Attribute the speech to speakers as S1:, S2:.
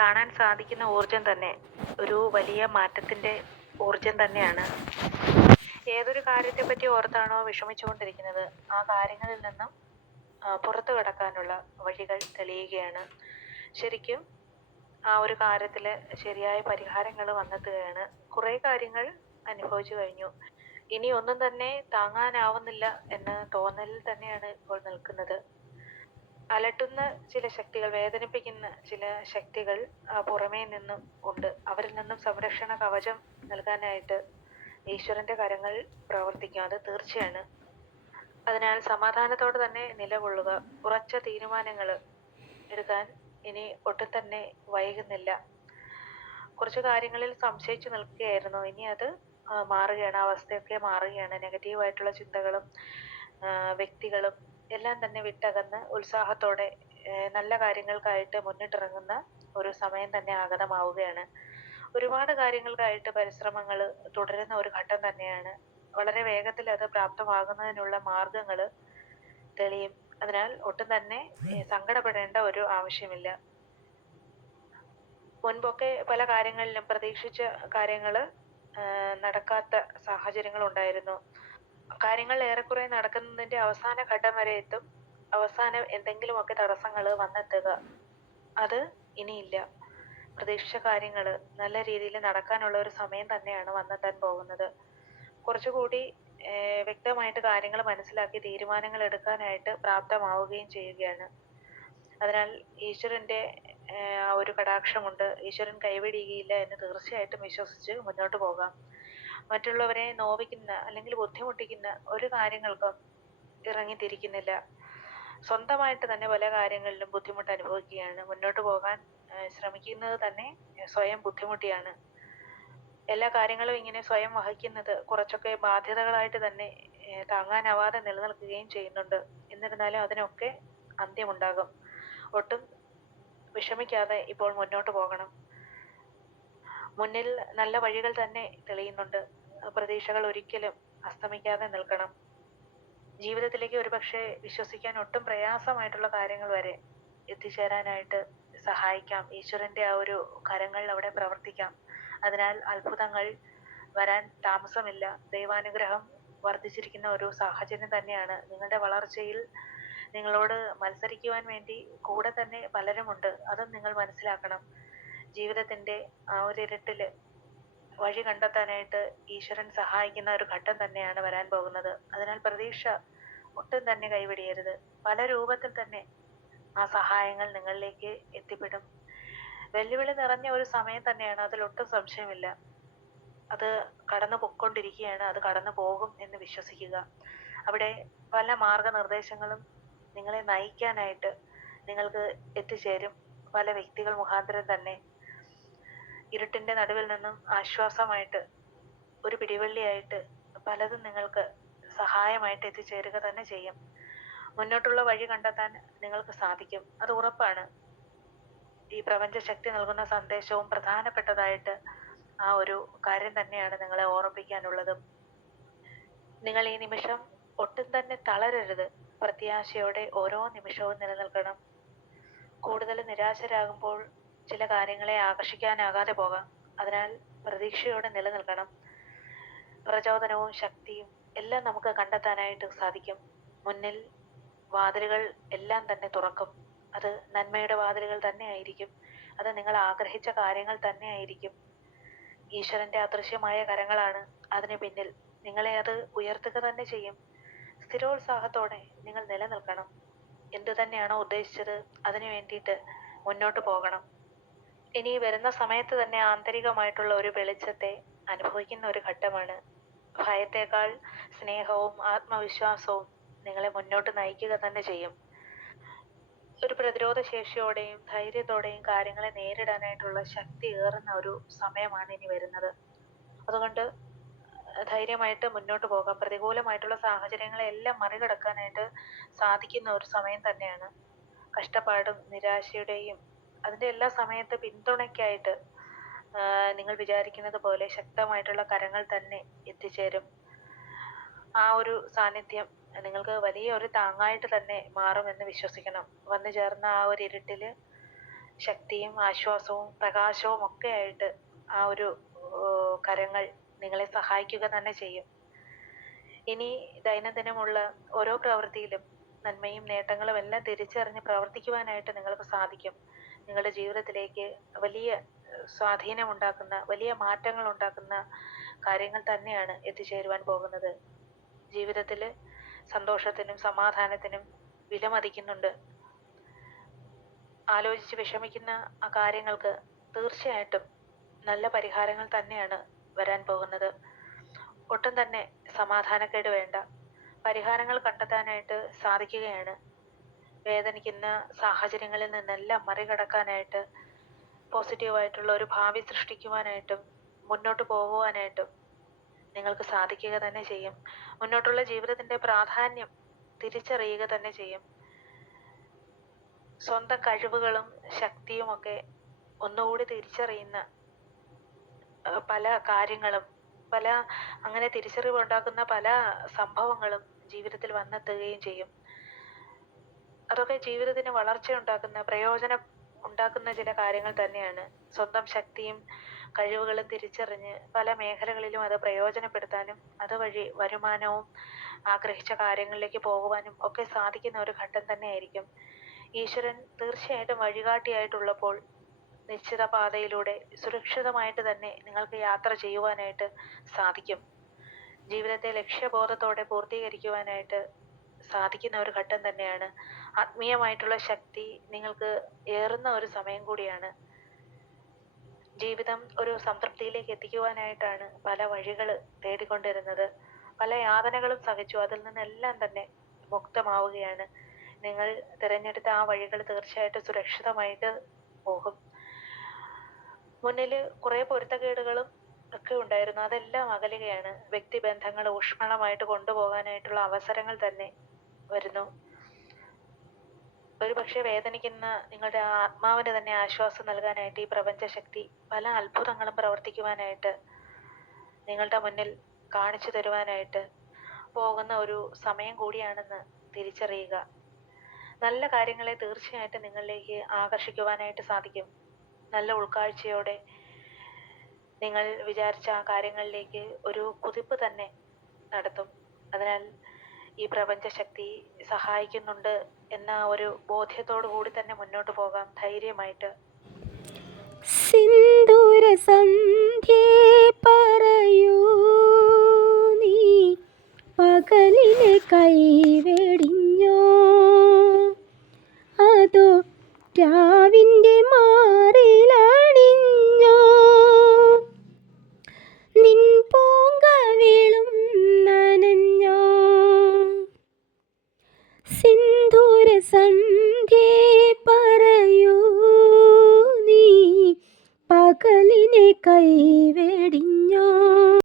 S1: കാണാൻ സാധിക്കുന്ന ഊർജം തന്നെ ഒരു വലിയ മാറ്റത്തിന്റെ ഊർജം തന്നെയാണ് ഏതൊരു പറ്റി ഓർത്താണോ വിഷമിച്ചുകൊണ്ടിരിക്കുന്നത് ആ കാര്യങ്ങളിൽ നിന്നും പുറത്തു കടക്കാനുള്ള വഴികൾ തെളിയുകയാണ് ശരിക്കും ആ ഒരു കാര്യത്തിൽ ശരിയായ പരിഹാരങ്ങൾ വന്നെത്തുകയാണ് കുറേ കാര്യങ്ങൾ അനുഭവിച്ചു കഴിഞ്ഞു ഇനി ഒന്നും തന്നെ താങ്ങാനാവുന്നില്ല എന്ന തോന്നലിൽ തന്നെയാണ് ഇപ്പോൾ നിൽക്കുന്നത് അലട്ടുന്ന ചില ശക്തികൾ വേദനിപ്പിക്കുന്ന ചില ശക്തികൾ പുറമേ നിന്നും ഉണ്ട് അവരിൽ നിന്നും സംരക്ഷണ കവചം നൽകാനായിട്ട് ഈശ്വരന്റെ കരങ്ങൾ പ്രവർത്തിക്കും അത് തീർച്ചയാണ് അതിനാൽ സമാധാനത്തോടെ തന്നെ നിലകൊള്ളുക ഉറച്ച തീരുമാനങ്ങൾ എടുക്കാൻ ഇനി ഒട്ടും തന്നെ വൈകുന്നില്ല കുറച്ച് കാര്യങ്ങളിൽ സംശയിച്ചു നിൽക്കുകയായിരുന്നു ഇനി അത് മാറുകയാണ് അവസ്ഥയൊക്കെ മാറുകയാണ് നെഗറ്റീവായിട്ടുള്ള ചിന്തകളും വ്യക്തികളും എല്ലാം തന്നെ വിട്ടകന്ന് ഉത്സാഹത്തോടെ നല്ല കാര്യങ്ങൾക്കായിട്ട് മുന്നിട്ടിറങ്ങുന്ന ഒരു സമയം തന്നെ ആഗതമാവുകയാണ് ഒരുപാട് കാര്യങ്ങൾക്കായിട്ട് പരിശ്രമങ്ങൾ തുടരുന്ന ഒരു ഘട്ടം തന്നെയാണ് വളരെ വേഗത്തിൽ അത് പ്രാപ്തമാകുന്നതിനുള്ള മാർഗങ്ങൾ തെളിയും അതിനാൽ ഒട്ടും തന്നെ സങ്കടപ്പെടേണ്ട ഒരു ആവശ്യമില്ല മുൻപൊക്കെ പല കാര്യങ്ങളിലും പ്രതീക്ഷിച്ച കാര്യങ്ങൾ നടക്കാത്ത സാഹചര്യങ്ങൾ ഉണ്ടായിരുന്നു കാര്യങ്ങൾ ഏറെക്കുറെ നടക്കുന്നതിന്റെ അവസാന ഘട്ടം വരെ എത്തും അവസാനം എന്തെങ്കിലുമൊക്കെ തടസ്സങ്ങൾ വന്നെത്തുക അത് ഇനിയില്ല പ്രതീക്ഷിച്ച കാര്യങ്ങൾ നല്ല രീതിയിൽ നടക്കാനുള്ള ഒരു സമയം തന്നെയാണ് വന്നെത്താൻ പോകുന്നത് കുറച്ചുകൂടി വ്യക്തമായിട്ട് കാര്യങ്ങൾ മനസ്സിലാക്കി തീരുമാനങ്ങൾ എടുക്കാനായിട്ട് പ്രാപ്തമാവുകയും ചെയ്യുകയാണ് അതിനാൽ ഈശ്വരന്റെ ഒരു കടാക്ഷമുണ്ട് ഈശ്വരൻ കൈവെടിയുകയില്ല എന്ന് തീർച്ചയായിട്ടും വിശ്വസിച്ച് മുന്നോട്ട് പോകാം മറ്റുള്ളവരെ നോവിക്കുന്ന അല്ലെങ്കിൽ ബുദ്ധിമുട്ടിക്കുന്ന ഒരു കാര്യങ്ങൾക്കും ഇറങ്ങിത്തിരിക്കുന്നില്ല സ്വന്തമായിട്ട് തന്നെ പല കാര്യങ്ങളിലും ബുദ്ധിമുട്ട് അനുഭവിക്കുകയാണ് മുന്നോട്ട് പോകാൻ ശ്രമിക്കുന്നത് തന്നെ സ്വയം ബുദ്ധിമുട്ടിയാണ് എല്ലാ കാര്യങ്ങളും ഇങ്ങനെ സ്വയം വഹിക്കുന്നത് കുറച്ചൊക്കെ ബാധ്യതകളായിട്ട് തന്നെ താങ്ങാനാവാതെ നിലനിൽക്കുകയും ചെയ്യുന്നുണ്ട് എന്നിരുന്നാലും അതിനൊക്കെ അന്ത്യമുണ്ടാകും ഒട്ടും വിഷമിക്കാതെ ഇപ്പോൾ മുന്നോട്ട് പോകണം മുന്നിൽ നല്ല വഴികൾ തന്നെ തെളിയുന്നുണ്ട് പ്രതീക്ഷകൾ ഒരിക്കലും അസ്തമിക്കാതെ നിൽക്കണം ജീവിതത്തിലേക്ക് ഒരുപക്ഷെ വിശ്വസിക്കാൻ ഒട്ടും പ്രയാസമായിട്ടുള്ള കാര്യങ്ങൾ വരെ എത്തിച്ചേരാനായിട്ട് സഹായിക്കാം ഈശ്വരന്റെ ആ ഒരു കരങ്ങൾ അവിടെ പ്രവർത്തിക്കാം അതിനാൽ അത്ഭുതങ്ങൾ വരാൻ താമസമില്ല ദൈവാനുഗ്രഹം വർദ്ധിച്ചിരിക്കുന്ന ഒരു സാഹചര്യം തന്നെയാണ് നിങ്ങളുടെ വളർച്ചയിൽ നിങ്ങളോട് മത്സരിക്കുവാൻ വേണ്ടി കൂടെ തന്നെ പലരുമുണ്ട് അതും നിങ്ങൾ മനസ്സിലാക്കണം ജീവിതത്തിന്റെ ആ ഒരു ഇരുട്ടിൽ വഴി കണ്ടെത്താനായിട്ട് ഈശ്വരൻ സഹായിക്കുന്ന ഒരു ഘട്ടം തന്നെയാണ് വരാൻ പോകുന്നത് അതിനാൽ പ്രതീക്ഷ ഒട്ടും തന്നെ കൈവിടിയരുത് പല രൂപത്തിൽ തന്നെ ആ സഹായങ്ങൾ നിങ്ങളിലേക്ക് എത്തിപ്പെടും വെല്ലുവിളി നിറഞ്ഞ ഒരു സമയം തന്നെയാണ് അതിലൊട്ടും സംശയമില്ല അത് കടന്നു പൊക്കൊണ്ടിരിക്കുകയാണ് അത് കടന്നു പോകും എന്ന് വിശ്വസിക്കുക അവിടെ പല മാർഗനിർദ്ദേശങ്ങളും നിങ്ങളെ നയിക്കാനായിട്ട് നിങ്ങൾക്ക് എത്തിച്ചേരും പല വ്യക്തികൾ മുഖാന്തരം തന്നെ ഇരുട്ടിൻ്റെ നടുവിൽ നിന്നും ആശ്വാസമായിട്ട് ഒരു പിടിവള്ളിയായിട്ട് പലതും നിങ്ങൾക്ക് സഹായമായിട്ട് എത്തിച്ചേരുക തന്നെ ചെയ്യും മുന്നോട്ടുള്ള വഴി കണ്ടെത്താൻ നിങ്ങൾക്ക് സാധിക്കും അത് ഉറപ്പാണ് ഈ പ്രപഞ്ച ശക്തി നൽകുന്ന സന്ദേശവും പ്രധാനപ്പെട്ടതായിട്ട് ആ ഒരു കാര്യം തന്നെയാണ് നിങ്ങളെ ഓർമ്മിപ്പിക്കാനുള്ളതും നിങ്ങൾ ഈ നിമിഷം ഒട്ടും തന്നെ തളരരുത് പ്രത്യാശയോടെ ഓരോ നിമിഷവും നിലനിൽക്കണം കൂടുതൽ നിരാശരാകുമ്പോൾ ചില കാര്യങ്ങളെ ആകർഷിക്കാനാകാതെ പോകാം അതിനാൽ പ്രതീക്ഷയോടെ നിലനിൽക്കണം പ്രചോദനവും ശക്തിയും എല്ലാം നമുക്ക് കണ്ടെത്താനായിട്ട് സാധിക്കും മുന്നിൽ വാതിലുകൾ എല്ലാം തന്നെ തുറക്കും അത് നന്മയുടെ വാതിലുകൾ തന്നെ ആയിരിക്കും അത് നിങ്ങൾ ആഗ്രഹിച്ച കാര്യങ്ങൾ തന്നെ ആയിരിക്കും ഈശ്വരന്റെ അദൃശ്യമായ കരങ്ങളാണ് അതിന് പിന്നിൽ നിങ്ങളെ അത് ഉയർത്തുക തന്നെ ചെയ്യും സ്ഥിരോത്സാഹത്തോടെ നിങ്ങൾ നിലനിൽക്കണം എന്തു തന്നെയാണോ ഉദ്ദേശിച്ചത് അതിനു വേണ്ടിയിട്ട് മുന്നോട്ട് പോകണം ഇനി വരുന്ന സമയത്ത് തന്നെ ആന്തരികമായിട്ടുള്ള ഒരു വെളിച്ചത്തെ അനുഭവിക്കുന്ന ഒരു ഘട്ടമാണ് ഭയത്തേക്കാൾ സ്നേഹവും ആത്മവിശ്വാസവും നിങ്ങളെ മുന്നോട്ട് നയിക്കുക തന്നെ ചെയ്യും ഒരു പ്രതിരോധ ശേഷിയോടെയും ധൈര്യത്തോടെയും കാര്യങ്ങളെ നേരിടാനായിട്ടുള്ള ശക്തി ഏറുന്ന ഒരു സമയമാണ് ഇനി വരുന്നത് അതുകൊണ്ട് ധൈര്യമായിട്ട് മുന്നോട്ട് പോകാം പ്രതികൂലമായിട്ടുള്ള സാഹചര്യങ്ങളെ എല്ലാം മറികടക്കാനായിട്ട് സാധിക്കുന്ന ഒരു സമയം തന്നെയാണ് കഷ്ടപ്പാടും നിരാശയുടെയും അതിൻ്റെ എല്ലാ സമയത്ത് പിന്തുണയ്ക്കായിട്ട് നിങ്ങൾ വിചാരിക്കുന്നത് പോലെ ശക്തമായിട്ടുള്ള കരങ്ങൾ തന്നെ എത്തിച്ചേരും ആ ഒരു സാന്നിധ്യം നിങ്ങൾക്ക് വലിയ ഒരു താങ്ങായിട്ട് തന്നെ മാറുമെന്ന് വിശ്വസിക്കണം വന്നു ചേർന്ന ആ ഒരു ഇരുട്ടില് ശക്തിയും ആശ്വാസവും പ്രകാശവും ഒക്കെ ആയിട്ട് ആ ഒരു കരങ്ങൾ നിങ്ങളെ സഹായിക്കുക തന്നെ ചെയ്യും ഇനി ദൈനംദിനമുള്ള ഓരോ പ്രവൃത്തിയിലും നന്മയും നേട്ടങ്ങളും എല്ലാം തിരിച്ചറിഞ്ഞ് പ്രവർത്തിക്കുവാനായിട്ട് നിങ്ങൾക്ക് സാധിക്കും നിങ്ങളുടെ ജീവിതത്തിലേക്ക് വലിയ സ്വാധീനം ഉണ്ടാക്കുന്ന വലിയ മാറ്റങ്ങൾ ഉണ്ടാക്കുന്ന കാര്യങ്ങൾ തന്നെയാണ് എത്തിച്ചേരുവാൻ പോകുന്നത് ജീവിതത്തിൽ സന്തോഷത്തിനും സമാധാനത്തിനും വിലമതിക്കുന്നുണ്ട് ആലോചിച്ച് വിഷമിക്കുന്ന ആ കാര്യങ്ങൾക്ക് തീർച്ചയായിട്ടും നല്ല പരിഹാരങ്ങൾ തന്നെയാണ് വരാൻ പോകുന്നത് ഒട്ടും തന്നെ സമാധാനക്കേട് വേണ്ട പരിഹാരങ്ങൾ കണ്ടെത്താനായിട്ട് സാധിക്കുകയാണ് വേദനിക്കുന്ന സാഹചര്യങ്ങളിൽ നിന്നെല്ലാം മറികടക്കാനായിട്ട് പോസിറ്റീവായിട്ടുള്ള ഒരു ഭാവി സൃഷ്ടിക്കുവാനായിട്ടും മുന്നോട്ട് പോകുവാനായിട്ടും നിങ്ങൾക്ക് സാധിക്കുക തന്നെ ചെയ്യും മുന്നോട്ടുള്ള ജീവിതത്തിൻ്റെ പ്രാധാന്യം തിരിച്ചറിയുക തന്നെ ചെയ്യും സ്വന്തം കഴിവുകളും ശക്തിയുമൊക്കെ ഒന്നുകൂടി തിരിച്ചറിയുന്ന പല കാര്യങ്ങളും പല അങ്ങനെ തിരിച്ചറിവ് ഉണ്ടാക്കുന്ന പല സംഭവങ്ങളും ജീവിതത്തിൽ വന്നെത്തുകയും ചെയ്യും അതൊക്കെ ജീവിതത്തിന് വളർച്ച ഉണ്ടാക്കുന്ന പ്രയോജനം ഉണ്ടാക്കുന്ന ചില കാര്യങ്ങൾ തന്നെയാണ് സ്വന്തം ശക്തിയും കഴിവുകളും തിരിച്ചറിഞ്ഞ് പല മേഖലകളിലും അത് പ്രയോജനപ്പെടുത്താനും അതുവഴി വരുമാനവും ആഗ്രഹിച്ച കാര്യങ്ങളിലേക്ക് പോകുവാനും ഒക്കെ സാധിക്കുന്ന ഒരു ഘട്ടം തന്നെയായിരിക്കും ഈശ്വരൻ തീർച്ചയായിട്ടും വഴികാട്ടിയായിട്ടുള്ളപ്പോൾ നിശ്ചിത പാതയിലൂടെ സുരക്ഷിതമായിട്ട് തന്നെ നിങ്ങൾക്ക് യാത്ര ചെയ്യുവാനായിട്ട് സാധിക്കും ജീവിതത്തെ ലക്ഷ്യബോധത്തോടെ പൂർത്തീകരിക്കുവാനായിട്ട് സാധിക്കുന്ന ഒരു ഘട്ടം തന്നെയാണ് ആത്മീയമായിട്ടുള്ള ശക്തി നിങ്ങൾക്ക് ഏറുന്ന ഒരു സമയം കൂടിയാണ് ജീവിതം ഒരു സംതൃപ്തിയിലേക്ക് എത്തിക്കുവാനായിട്ടാണ് പല വഴികൾ തേടിക്കൊണ്ടിരുന്നത് പല യാതനകളും സഹിച്ചു അതിൽ നിന്നെല്ലാം തന്നെ മുക്തമാവുകയാണ് നിങ്ങൾ തിരഞ്ഞെടുത്ത ആ വഴികൾ തീർച്ചയായിട്ടും സുരക്ഷിതമായിട്ട് പോകും മുന്നിൽ കുറേ പൊരുത്തക്കേടുകളും ഒക്കെ ഉണ്ടായിരുന്നു അതെല്ലാം അകലുകയാണ് വ്യക്തിബന്ധങ്ങൾ ഊഷ്മളമായിട്ട് കൊണ്ടുപോകാനായിട്ടുള്ള അവസരങ്ങൾ തന്നെ വരുന്നു പക്ഷെ വേദനിക്കുന്ന നിങ്ങളുടെ ആത്മാവിന് തന്നെ ആശ്വാസം നൽകാനായിട്ട് ഈ പ്രപഞ്ചശക്തി പല അത്ഭുതങ്ങളും പ്രവർത്തിക്കുവാനായിട്ട് നിങ്ങളുടെ മുന്നിൽ കാണിച്ചു തരുവാനായിട്ട് പോകുന്ന ഒരു സമയം കൂടിയാണെന്ന് തിരിച്ചറിയുക നല്ല കാര്യങ്ങളെ തീർച്ചയായിട്ടും നിങ്ങളിലേക്ക് ആകർഷിക്കുവാനായിട്ട് സാധിക്കും നല്ല ഉൾക്കാഴ്ചയോടെ നിങ്ങൾ വിചാരിച്ച ആ കാര്യങ്ങളിലേക്ക് ഒരു കുതിപ്പ് തന്നെ നടത്തും അതിനാൽ ഈ പ്രപഞ്ച ശക്തി സഹായിക്കുന്നുണ്ട് എന്ന ഒരു ബോധ്യത്തോടു കൂടി തന്നെ മുന്നോട്ട് പോകാം ധൈര്യമായിട്ട് സിന്ദൂര സന്ധ്യേ പറ